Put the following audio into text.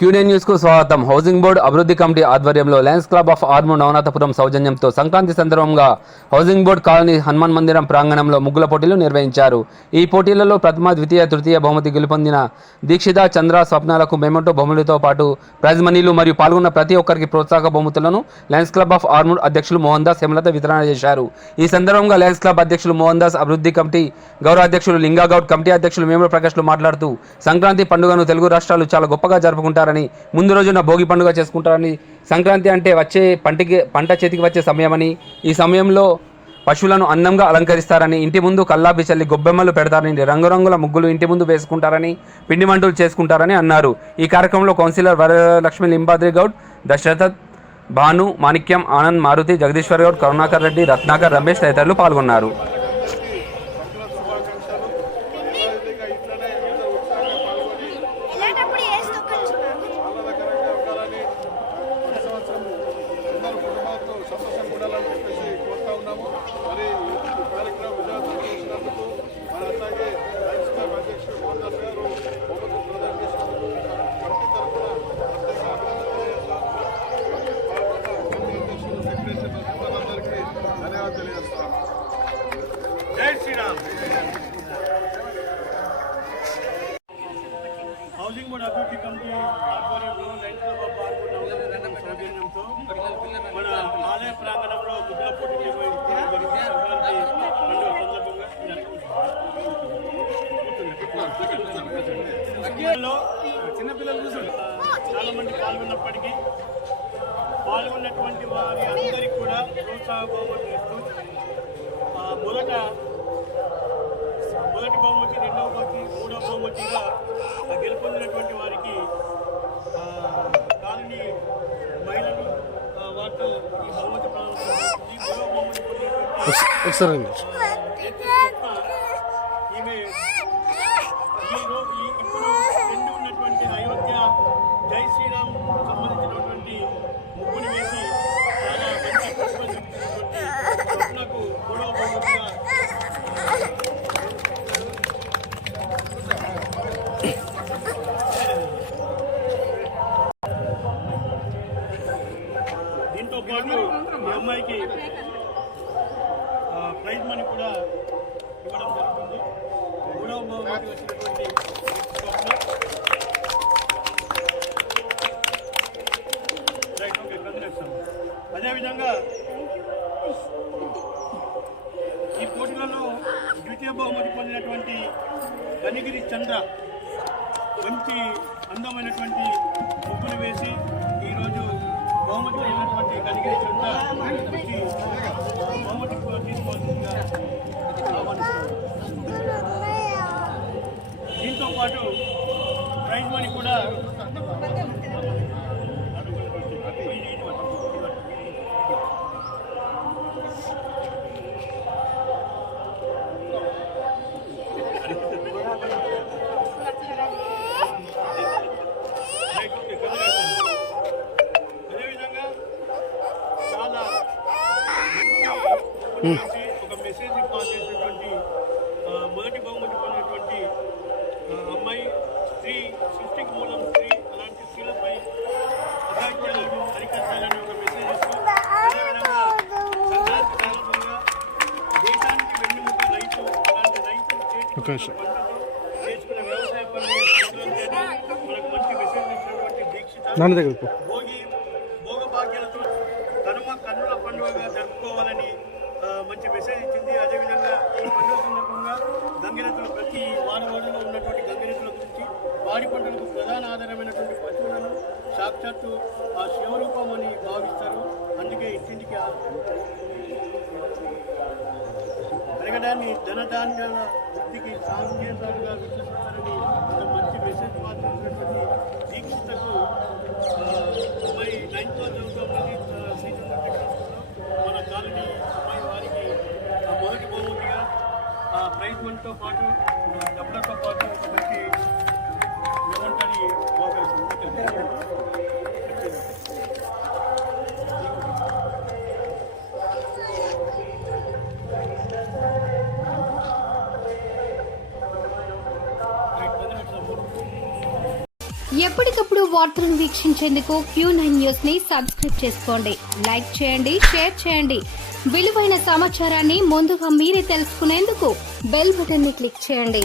క్యూనే news కు స్వాగతం. Housing board అభివృద్ధి కమిటీ ఆధ్వర్యంలో Lions club of Armoor Navanathapuram సౌజన్యంతో సంక్రాంతి సందర్భంగా హౌసింగ్ బోర్డు కాలనీ హనుమాన్ మందిరం ప్రాంగణంలో ముగ్గుల పోటీలు నిర్వహించారు. ఈ పోటీలలో ప్రథమ, ద్వితీయ, తృతీయ బహుమతి గెలుపొందిన దీక్షిత, చంద్ర, స్వప్నాలకు మెమెంటో బహుమతితో పాటు ప్రైజ్ మనీలు మరియు పాల్గొన్న ప్రతి ఒక్కరికి ప్రోత్సాహక బహుమతులను లయన్స్ క్లబ్ ఆఫ్ ఆర్మూర్ అధ్యక్షులు మోహన్ దాస్ హేమలత వితరణ చేశారు. ఈ సందర్భంగా లయన్స్ క్లబ్ అధ్యక్షులు మోహన్ దాస్, అభివృద్ధి కమిటీ గౌరవ అధ్యక్షులు లింగాగౌడ్, కమిటీ అధ్యక్షులు వేముల ప్రకాష్లు మాట్లాడుతూ సంక్రాంతి పండుగను తెలుగు రాష్ట్రాలు చాలా గొప్పగా జరుపుకుంటారు. ముందు రోజున భోగి పండుగ చేసుకుంటారని, సంక్రాంతి అంటే వచ్చే పంట చేతికి వచ్చే సమయమని, ఈ సమయంలో పశువులను అందంగా అలంకరిస్తారని, ఇంటి ముందు కల్లాపి చల్లి గొబ్బెమ్మలు పెడతారని, రంగురంగుల ముగ్గులు ఇంటి ముందు వేసుకుంటారని, పిండి వంటలు చేసుకుంటారని అన్నారు. ఈ కార్యక్రమంలో కౌన్సిలర్ వరలక్ష్మి లింబాద్రి గౌడ్, దశరథ్, భాను, మాణిక్యం, ఆనంద్, మారుతి, జగదీశ్వర్ గౌడ్, కరుణాకర్ రెడ్డి, రత్నాకర్, రమేష్ తదితరులు పాల్గొన్నారు. జై శ్రీరామ్. హౌసింగ్ బోర్డ్ అభివృద్ధి కమిటీ ఆధ్వర్యంలో లయన్స్ క్లబ్ ఆఫ్ ఆర్మూర్ సౌజన్యంతో మన ఆలయ ప్రాంగణంలో ముగ్గుల పోటీ నిర్వహించడం సంక్రాంతి పండుగ చిన్నపిల్లలు చాలా మంది పాల్గొన్నటువంటి వారి అందరికీ కూడా ప్రోత్సాహ బహుమతులు ఇస్తూ మొదటి బహుమతి, రెండవ బహుమతి, మూడవ బహుమతిగా గెలుపొందినటువంటి వారికి కాలనీ మహిళలు వారితో ఈ బహుమతి ప్రారంభించింది. మూడవ బహుమతి పొందినటువంటి ఈమె ఇప్పుడు రెండు ఉన్నటువంటి అయోధ్య జై శ్రీరామ్ సంబంధించినటువంటి ముగ్గుని వేసి చాలా మంచి ప్రతిభ స్వప్నకు మూడవ బహుమతిగా దీంతో పాటు ఈ అమ్మాయికి ప్రైజ్ మనీ కూడా ఇవ్వడం జరుగుతుంది. మూడవ బహుమతి వచ్చినటువంటి అదేవిధంగా ఈ పోటీలలో ద్వితీయ బహుమతి పొందినటువంటి గనిగిరి చంద్ర మంచి అందమైనటువంటి ముగ్గులు వేసి ఈరోజు బహుమతి పొందినటువంటి గనిగిరి చంద్ర బహుమతి తీసుకోవాల్సిందిగా ఆహ్వానిస్తున్నారు. దీంతో పాటు ప్రైజ్ మనీ కూడా ఒక మెసేజ్ పాస్ చేసినటువంటి మొదటి బహుమతి పొందినటువంటి అమ్మాయి స్త్రీ సృష్టికి మూలం స్త్రీ, అలాంటి స్త్రీలపై అసాధ్యాలను అరికట్టాలని ఒక మెసేజ్ ఇస్తూ, అదేవిధంగా సంక్రాంతి సందర్భంగా దేశానికి వెన్నెముక రైతు, అలాంటి రైతు చేతికి పంటతో చేసుకునే వ్యవసాయ పనులు సంక్రాంతి మనకు మంచి మెసేజ్ ఇచ్చినటువంటి దీక్షిత భోగభాగ్యాలతో కన్నుల పండుగగా జరుపుకోవాలని మంచి మెసేజ్ ఇచ్చింది. అదేవిధంగా ఈ పండుగ సందర్భంగా గంగిరెద్దులు, ప్రతి వాడవాడలో ఉన్నటువంటి గంగిరెద్దుల గురించి, పాడి పంటలకు ప్రధాన ఆధారమైనటువంటి పశువులను సాక్షాత్తు ఆ శివరూపం అని భావిస్తారు. అందుకే ఇంటింటికి పెరగడాన్ని ధనధాన్యాల వృద్ధికి సాంకేతాలుగా విశ్వసిస్తారని ఒక మంచి మెసేజ్ మాత్రమైనటువంటి దీక్షితకు అమ్మాయి 9th చదువుతామని మన కాలనీ అమ్మాయి వారికి మొదటి బహుమతిగా ప్రైజ్ మనీతో పాటు డబ్బులతో పాటు ఒక మంచి ఏమంటని ఎప్పటికప్పుడు వార్తలను వీక్షించేందుకు Q9 న్యూస్ ని సబ్స్క్రైబ్ చేసుకోండి, లైక్ చేయండి, షేర్ చేయండి. విలువైన సమాచారాన్ని ముందుగా మీరే తెలుసుకునేందుకు బెల్ బటన్ ని క్లిక్ చేయండి.